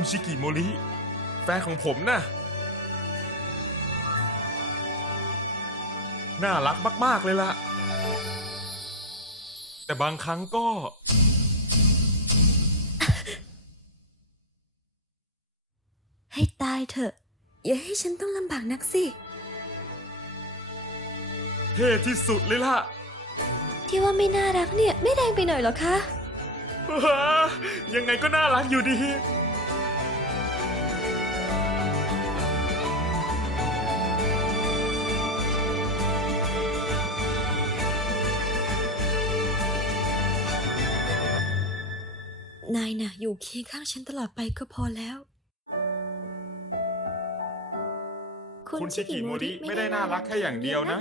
คุณชิกิโมริแฟนของผมน่ะน่ารักมาก ๆ เลยล่ะ แต่บางครั้งก็ ให้ตายเถอะ อย่าให้ฉันต้องลำบากนักสิ เท่ที่สุดเลยล่ะ ที่ว่าไม่น่ารักเนี่ย ไม่แรงไปหน่อยเหรอคะ ยังไงก็น่ารักอยู่ดี นายน่ะอยู่เคียงข้างฉันตลอดไปก็พอแล้ว คุณชิกิโมริไม่ได้น่ารักแค่อย่างเดียวนะ